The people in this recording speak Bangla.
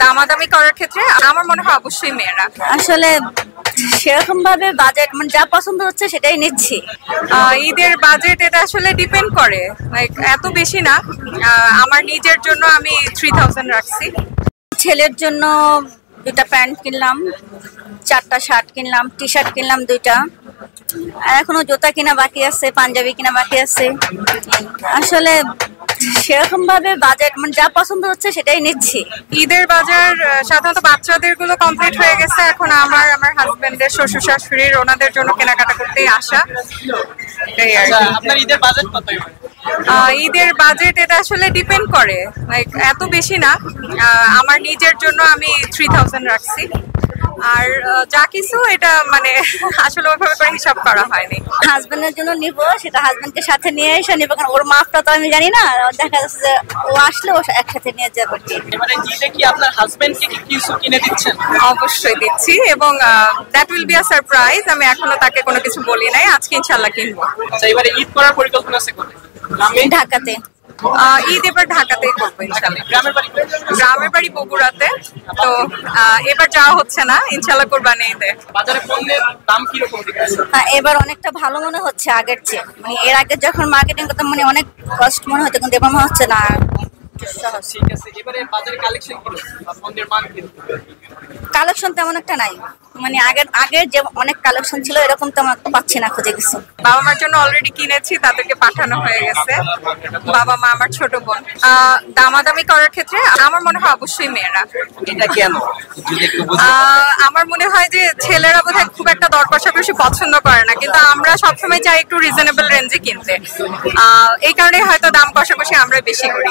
দামাদামি করার ক্ষেত্রে আমার মনে হয় অবশ্যই মেয়েরা। আসলে সেরকম ভাবে বাজেট মানে যা পছন্দ হচ্ছে সেটাই নিচ্ছি। ঈদের বাজেট এটা আসলে ডিপেন্ড করে, লাইক এত বেশি না। আমার নিজের জন্য আমি 3000 রাখছি। ছেলের জন্য 2টা প্যান্ট কিনলাম, 4টা শার্ট কিনলাম, টি শার্ট কিনলাম 2টা, আর এখনো জুতা কিনা বাকি আছে, পাঞ্জাবি কিনা বাকি আছে। আসলে সেরকম ভাবে বাজেট মানে যা পছন্দ হচ্ছে সেটাই নিচ্ছি। ঈদের বাজার সাধারণত বাচ্চাদের গুলো কমপ্লিট হয়ে গেছে, এখন আমার হাজবেন্ডের শ্বশুর শাশুড়ির ওনাদের জন্য কেনাকাটা করতেই আসা। আপনার ঈদের বাজেট কত? ঈদের বাজেট এটা আসলে ডিপেন্ড করে, লাইক এত বেশি না। আমার নিজের জন্য আমি 3000 রাখছি। আর যা কিছু এটা মানে আসলে ওইভাবে করে হিসাব করা হয়নি। হাজবেন্ডের জন্য নিব, সেটা হাজবেন্ডকে সাথে নিয়ে এসে নিব, কারণ ওর মাপটা তো আমি জানি না। দেখা যাচ্ছে যে ও আসলে ও একসাথে নিয়ে যাবে। এবারে ঈদে কি আপনার হাজবেন্ডকে কি কিছু কিনে দিচ্ছেন? অবশ্যই দিচ্ছি, এবং that will be a surprise. আমি এখনো তাকে কোনো কিছু বলি নাই, আজকে ইনশাআল্লাহ কিনবো। আচ্ছা, এবারে ঈদ করার পরিকল্পনা আছে কোথায়? ঢাকাতে। ঈদ এবার ঢাকাতেই করবো ইনশাআল্লাহ। গ্রামের বাড়ি বগুড়াতে, তো এবার যাওয়া হচ্ছে না, ইনশাআল্লাহ কোরবানি ঈদে। বাজারে পণ্যের দাম কি রকম দেখতেছেন? এবার অনেকটা ভালো মনে হচ্ছে আগের চেয়ে। মানে এর আগে যখন মার্কেটিং করতাম মানে অনেক কষ্ট মনে হতো, কিন্তু এবার মনে হচ্ছে না। ঠিক আছে, এবারে বাজারে কালেকশন কি বা পণ্যের মান কি? কালেকশন তেমন একটা নাই, মানে আগের যে অনেক কালেকশন ছিল এরকম তো আমরা পাচ্ছি না, খুঁজে গেছি। বাবা মার জন্য অলরেডি কিনেছি, তাদেরকে পাঠানো হয়ে গেছে। বাবা মা, আমার ছোট বোন। দামাদামি করার ক্ষেত্রে আমার মনে হয় অবশ্যই মেয়েরা। এটা কেন যদি একটু বুঝিয়ে? আমার মনে হয় যে ছেলেরা বোধহয় খুব একটা দর কষাকষি পছন্দ করে না, কিন্তু আমরা সবসময় চাই একটু রিজনেবল রেঞ্জে কিনতে। এই কারণে হয়তো দাম কষাকষি আমরা বেশি করি।